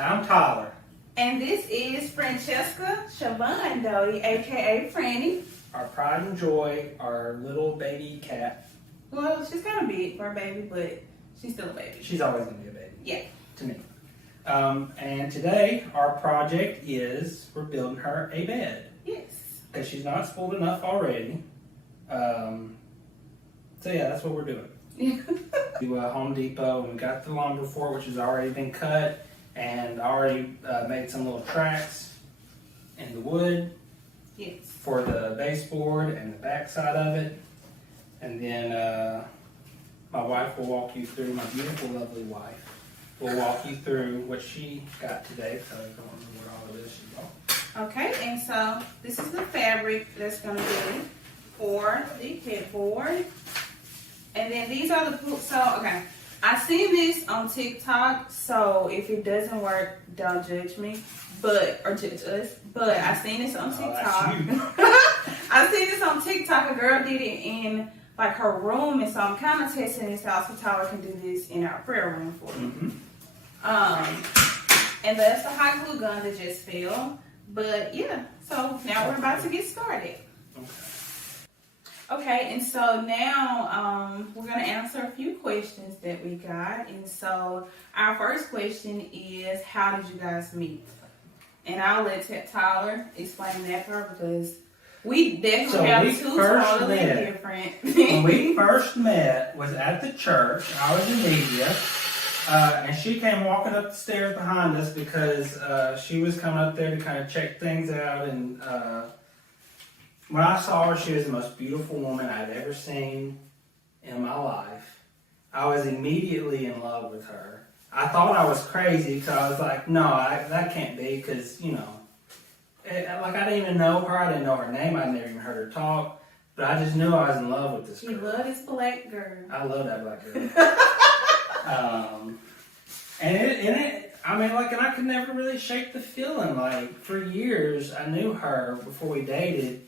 I'm Tyler. And this is Francesca Siobhan Doty, aka Franny. Our pride and joy, our little baby cat. Well, she's kind of big for a baby, but she's still a baby. She's always going to be a baby. Yeah. To me. And today, our project is we're building her a bed. Yes. Because she's not spoiled enough already. So yeah, that's what we're doing. We went to Home Depot and we got the lumber for it, which has already been cut, and already made some little tracks in the wood. Yes. For the baseboard and the back side of it. And then my wife will walk you through, my beautiful, lovely wife, will walk you through what she got today, because I don't remember what all of this she bought. Okay, and so this is the fabric that's going to be for the headboard. And then these are the, okay, I seen this on TikTok, so if it doesn't work, don't judge me, or judge us, but I seen this on TikTok. I seen this on TikTok, a girl did it in like her room, and so I'm kind of testing this out so Tyler can do this in our prayer room for me. And that's the hot glue gun that just fell, but yeah, so now we're about to get started. Okay, and so now we're going to answer a few questions that we got. And so our first question is, how did you guys meet? And I'll let Tyler explain that part because we definitely have two totally different. When we first met was at the church. I was in media. And she came walking up the stairs behind us because she was coming up there to kind of check things out. And when I saw her, she was the most beautiful woman I'd ever seen in my life. I was immediately in love with her. I thought I was crazy because I was like, no, that can't be, because, you know, like I didn't even know her. I didn't know her name. I'd never even heard her talk. But I just knew I was in love with this girl. You love this black girl. I love that black girl. And I could never really shake the feeling. Like, for years, I knew her before we dated.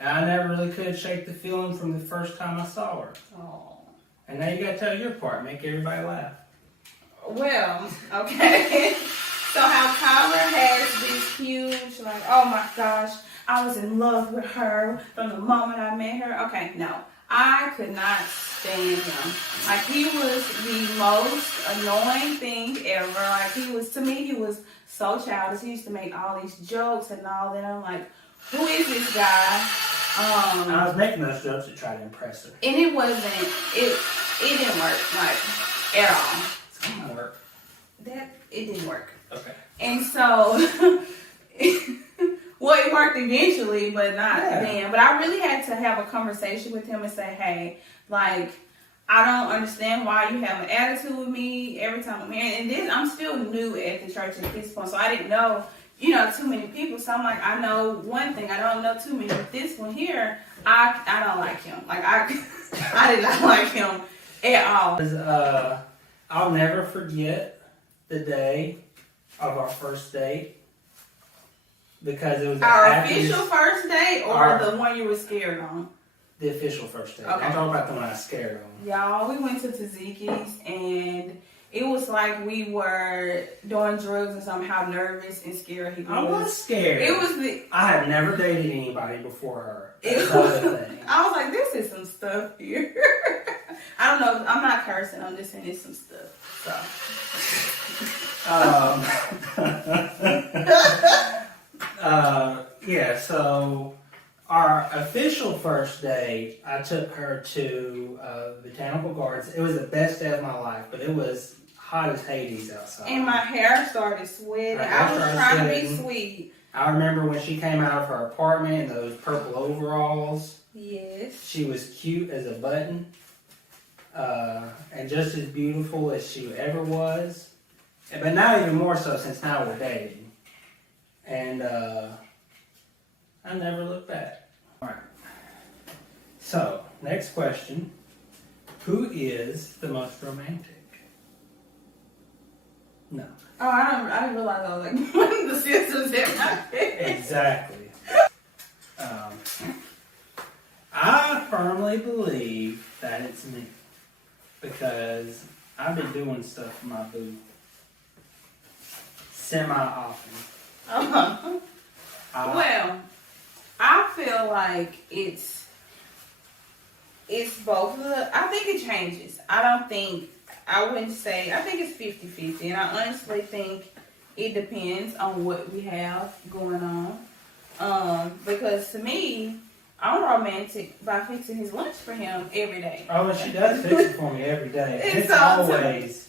And I never really could shake the feeling from the first time I saw her. Oh. And now you gotta tell your part, make everybody laugh. Well, okay. So how Tyler has this huge, like, oh my gosh, I was in love with her from the moment I met her. Okay, no. I could not stand him. Like, he was the most annoying thing ever. Like, to me, he was so childish. He used to make all these jokes and all that. I'm like, who is this guy? I was making those jokes to try to impress her. And it wasn't, it didn't work, like, at all. It's gonna work. It didn't work. Okay. And so, well, it worked eventually, but not then. But I really had to have a conversation with him and say, hey, like, I don't understand why you have an attitude with me every time I'm here. And then I'm still new at the church at this point, so I didn't know, too many people. So I'm like, I know one thing, I don't know too many. But this one here, I don't like him. Like, I did not like him at all. I'll never forget the day of our first date. Because it was our official first date or the one you were scared on? The official first date. Okay. I'm talking about the one I was scared on. Y'all, we went to Tzatziki's and it was like we were doing drugs and somehow nervous and scared he was. I was scared. I had never dated anybody before her. That's another thing. I was like, this is some stuff here. I don't know. I'm not cursing. I'm just saying it's some stuff. So our official first date, I took her to Botanical Gardens. It was the best day of my life, but it was hot as Hades outside. And my hair started sweating. I was trying to be sweet. I remember when she came out of her apartment in those purple overalls. Yes. She was cute as a button. And just as beautiful as she ever was. But now even more so since now we're dating. And I never looked back. Alright. So, next question. Who is the most romantic? No. Oh, I didn't realize I was like one of the sisters in my head. Exactly. I firmly believe that it's me. Because I've been doing stuff for my boo semi-often. Uh-huh. Well, I feel like it's both of the, I think it changes. I wouldn't say, I think it's 50-50. And I honestly think it depends on what we have going on. Because to me, I'm romantic by fixing his lunch for him every day. Oh, and she does fix it for me every day. It's always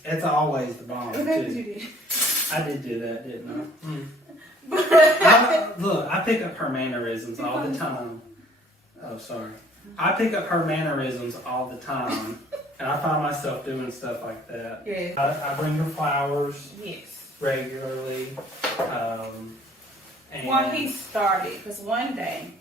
the bomb, too. That's what you did. I did do that, didn't I? Look, I pick up her mannerisms all the time. Oh, sorry. I pick up her mannerisms all the time, and I find myself doing stuff like that. Yes. I bring her flowers Yes. regularly. And Well, he started because one day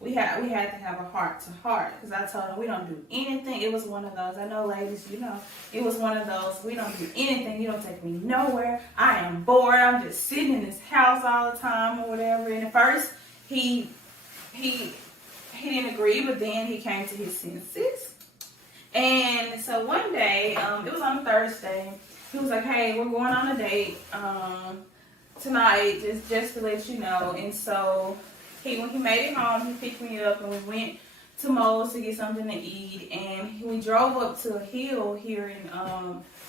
we had to have a heart to heart because I told him we don't do anything. It was one of those. I know, ladies, you know, it was one of those. We don't do anything. You don't take me nowhere. I am bored. I'm just sitting in this house all the time or whatever. And at first, he didn't agree, but then he came to his senses. And so one day, it was on a Thursday. He was like, "Hey, we're going on a date tonight, just to let you know." And so when he made it home, he picked me up and we went to Mo's to get something to eat. And we drove up to a hill here in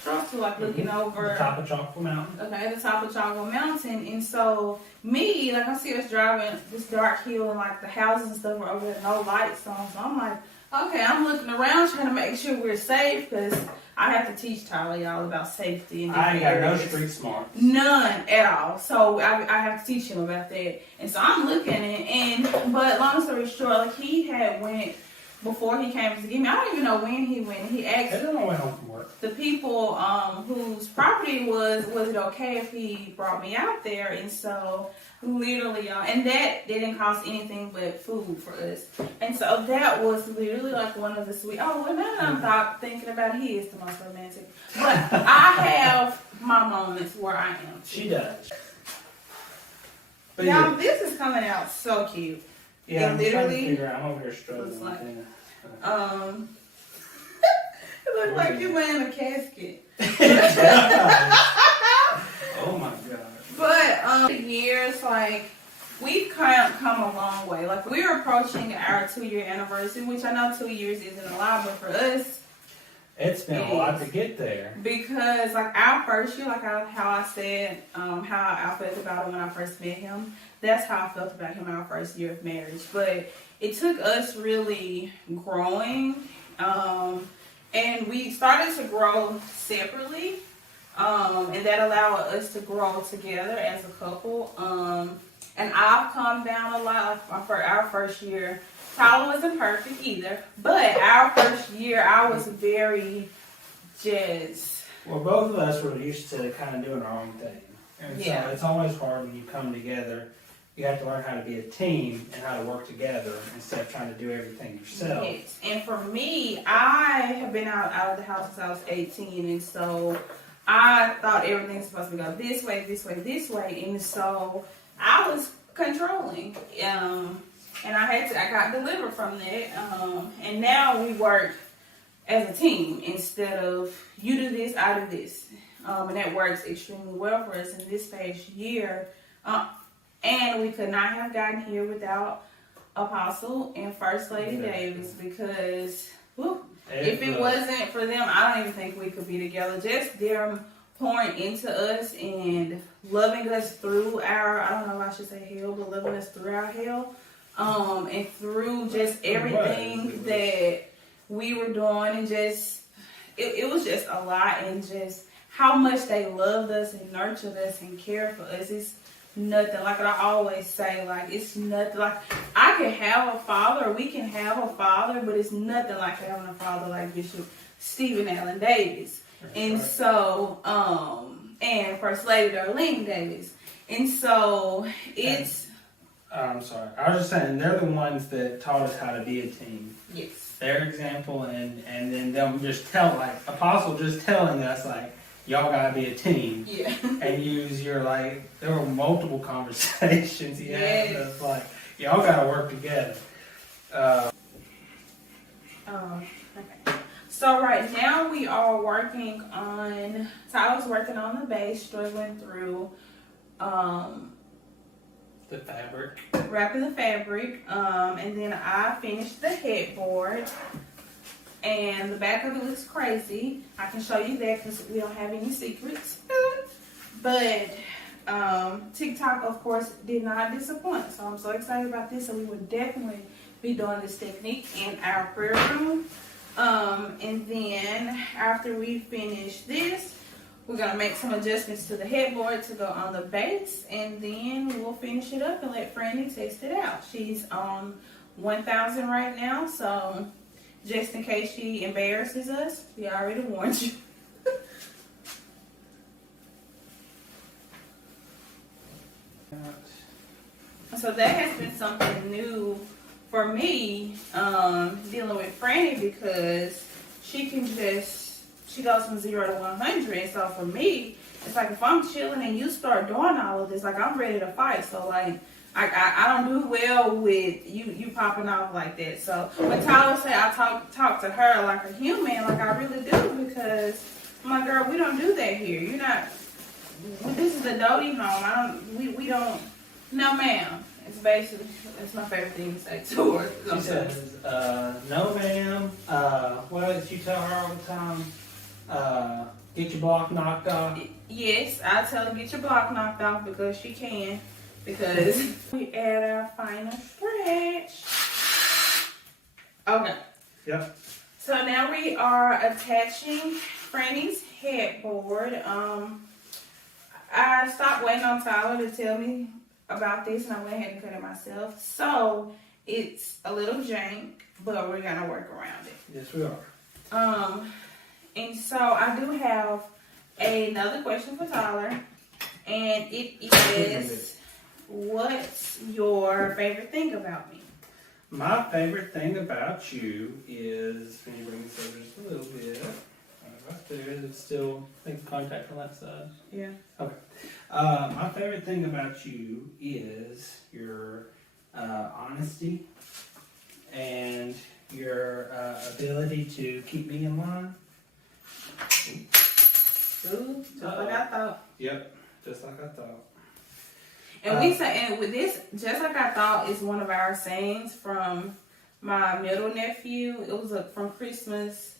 Charleston, like looking over the top of Chocolate Mountain. Okay, the top of Chocolate Mountain. And so I see us driving this dark hill and like the houses and stuff are over there, no lights on. So I'm like, okay, I'm looking around trying to make sure we're safe because I have to teach Tyler, y'all, about safety. I ain't got no street smarts. None at all. So I have to teach him about that. And so I'm looking but long story short, like he had went before he came to get me. I don't even know when he went. He asked I don't know when home from work. the people whose property was it okay if he brought me out there? And so literally, y'all, and that didn't cost anything but food for us. And so that was literally like one of the sweet. Oh, well, now that I'm thinking about it, he is the most romantic. But I have my moments where I am. She does. But Y'all, yeah. this is coming out so cute. Yeah, I'm literally trying to figure out. I'm over here struggling. looks like- Yeah. It looks like you were in a casket. Oh my god. But years, like, we've come a long way. Like, we're approaching our 2-year anniversary, which I know 2 years isn't a lot, but for us, It's been a lot to get there. because like our first year, like how I said, how I felt about him when I first met him, that's how I felt about him our first year of marriage. But it took us really growing, and we started to grow separately, and that allowed us to grow together as a couple. And I've calmed down a lot. Like our first year, Tyler wasn't perfect either, but our first year, I was very just. Well, both of us were used to kind of doing our own thing. And Yeah. so it's always hard when you come together. You have to learn how to be a team and how to work together instead of trying to do everything yourself. Yes. And for me, I have been out of the house since I was 18, and so I thought everything's supposed to go this way, this way, this way, and so I was controlling. And I got delivered from that. And now we work as a team instead of you do this, I do this. And that works extremely well for us in this past year. And we could not have gotten here without Apostle and First Lady Davis because if it wasn't for them, I don't even think we could be together. Just them pouring into us and loving us through I don't know if I should say hell, but loving us through our hell. And through just everything that we were doing, and just it was just a lot, and just how much they loved us and nurtured us and cared for us. It's nothing. Like I always say, like it's nothing. Like I can have a father, or we can have a father, but it's nothing like having a father like Bishop Stephen Allen Davis. That's and right. So, and First Lady Darlene Davis, and so it's. I'm sorry. I was just saying they're the ones that taught us how to be a team. Yes. Their example, and then them just Apostle just telling us like y'all gotta be a team. Yeah. And use your there were multiple conversations he had with us like y'all gotta work together. Okay. So right now we are working on. Tyler's working on the bass, struggling through. The fabric. wrapping the fabric, and then I finished the headboard. And the back of it looks crazy. I can show you that because we don't have any secrets. But TikTok, of course, did not disappoint. So I'm so excited about this. So we will definitely be doing this technique in our prayer room. And then after we finish this, we're going to make some adjustments to the headboard to go on the base. And then we'll finish it up and let Franny test it out. She's on 1,000 right now. So just in case she embarrasses us, we already warned you. So that has been something new for me, dealing with Franny, because she goes from 0 to 100. So for me, it's like if I'm chilling and you start doing all of this, like I'm ready to fight. So like I don't do well with you popping off like that. So when Tyler say I talk to her like a human, like I really do, because I'm like, girl, we don't do that here. You're not. This is the Doty home. We don't. No, ma'am. It's basically, it's my favorite thing to say to her. She says, no, ma'am. What did you tell her all the time? Get your block knocked off. Yes, I tell her get your block knocked off because she can. Because we add our final stretch. Okay. Yep. So now we are attaching Franny's headboard. I stopped waiting on Tyler to tell me about this, and I went ahead and cut it myself. So it's a little jank, but we're gonna work around it. Yes, we are. And so I do have another question for Tyler, and it is, what's your favorite thing about me? My favorite thing about you is, can you bring this over just a little bit? Right there, it's still make contact on that side. Yeah. Okay. My favorite thing about you is your honesty and your ability to keep me in line. Ooh, just like I thought. Yep, just like I thought. And we say, and with this, just like I thought, is one of our sayings from my middle nephew. It was from Christmas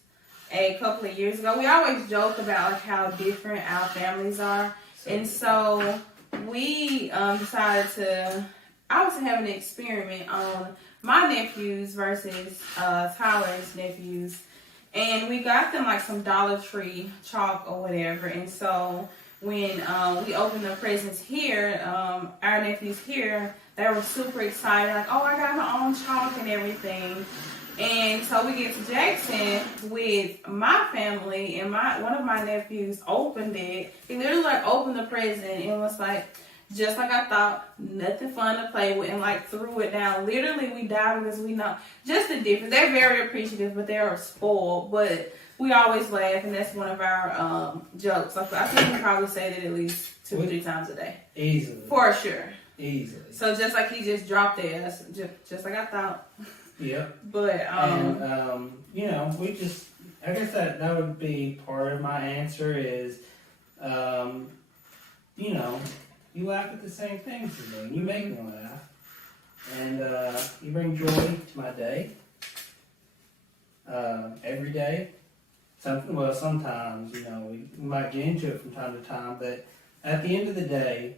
a couple of years ago. We always joke about like how different our families are, and so we decided to. I was having an experiment on my nephews versus Tyler's nephews, and we got them like some Dollar Tree chalk or whatever. And so when we opened the presents here, our nephews here, they were super excited, like, oh, I got my own chalk and everything. And so we get to Jackson with my family, and one of my nephews opened it. He literally like opened the present and was like, just like I thought, nothing fun to play with, and like threw it down. Literally, we died because we know just the difference. They're very appreciative, but they're spoiled. But we always laugh, and that's one of our jokes. I think we probably say that at least 2 or 3 times a day. Easily. For sure. Easily. So just like he just dropped it, that's just like I thought. Yep. But you know, we just, I guess that would be part of my answer is, you know, you laugh at the same things as me. You make me laugh, and you bring joy to my day. Every day. Sometimes, you know, we might get into it from time to time, but at the end of the day,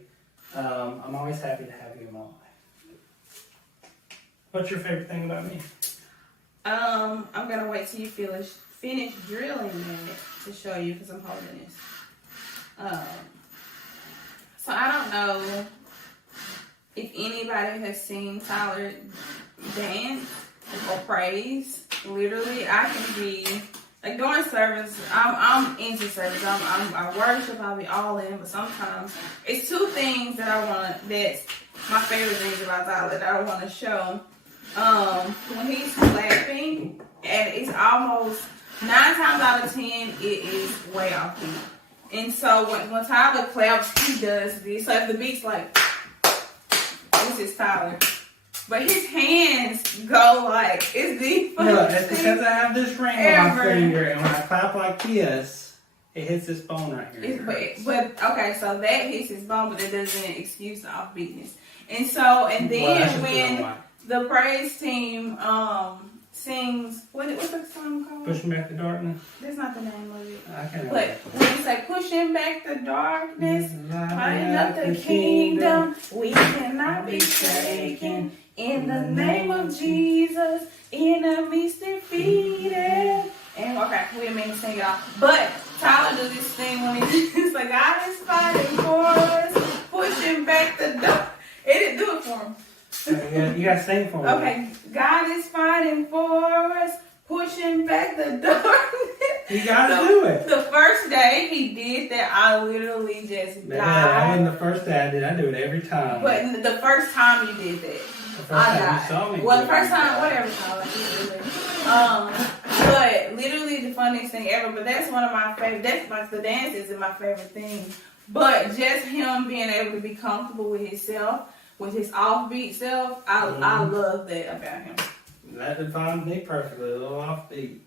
I'm always happy to have you in my life. What's your favorite thing about me? I'm gonna wait till you finish drilling it to show you, because I'm holding this. So I don't know if anybody has seen Tyler dance or praise. Literally, I can be like during service. I'm into service. I worship. I'll be all in. But sometimes it's 2 things that I want. That's my favorite things about Tyler that I want to show. When he's clapping, and it's almost 9 times out of 10, it is way off beat. And so when Tyler claps, he does this. So if the beat's like, this is Tyler. But his hands go like, it's the funniest Look, it's because I have this ring on my finger, and when I clap like this, It hits this bone right here. But okay, so that hits his bone, but that doesn't excuse the offbeatness. And so, and then when the praise team sings, what's the song called? Pushing Back the Darkness. That's not the name of it. I can't But when you say pushing back the darkness, lighting up the kingdom, we cannot be shaken. In the name of Jesus, enemies defeated. And okay, we didn't mean to sing it all. But Tyler does this thing when he's like, God is fighting for us, pushing back the dark. It didn't do it for him. You gotta sing for me. Okay, God is fighting for us, pushing back the darkness. You gotta do it. The first day he did that, I literally just died. That wasn't the first day I did. I do it every time. But the first time you did that, The first I time died. you saw me. Well, the first time, whatever time. But literally the funniest thing ever. But that's one of my favorite. That's like the dance is my favorite thing. But just him being able to be comfortable with himself, with his offbeat self, I love that about him. That defines me perfectly. A little offbeat.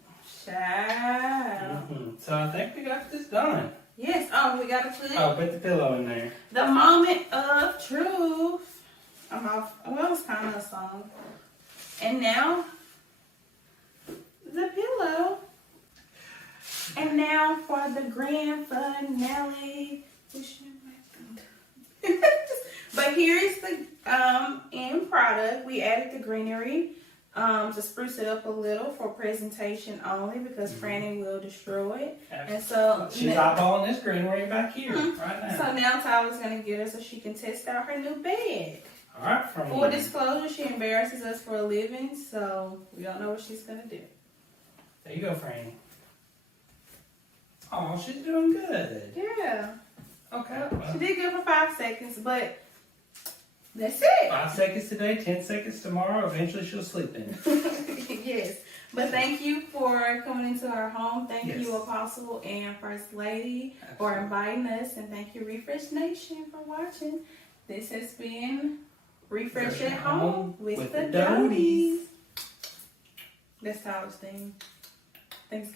Child. So I think we got this done. Yes. Oh, we gotta Put the pillow in there. the moment of truth. I'm off. Well, it's kind of a song. And now the pillow. And now for the grand finale. But here is the end product. We added the greenery to spruce it up a little for presentation only because Franny will destroy it. And so she's eyeballing this greenery back here right now. So now Tyler's gonna get her so she can test out her new bed. All right, from Full disclosure, she embarrasses us for a living, so we don't know what she's gonna do. There you go, Franny. Oh, she's doing good. Yeah. Okay. She did good for 5 seconds, but that's it. 5 seconds today, 10 seconds tomorrow. Eventually, she'll sleep in. Yes. But thank you for coming into our home. Thank Yes. you, Apostle and First Lady, for inviting us. And thank you, Refresh Nation, for watching. This has been Refresh at Home with the Doties. That's Tyler's thing. Thanks, guys.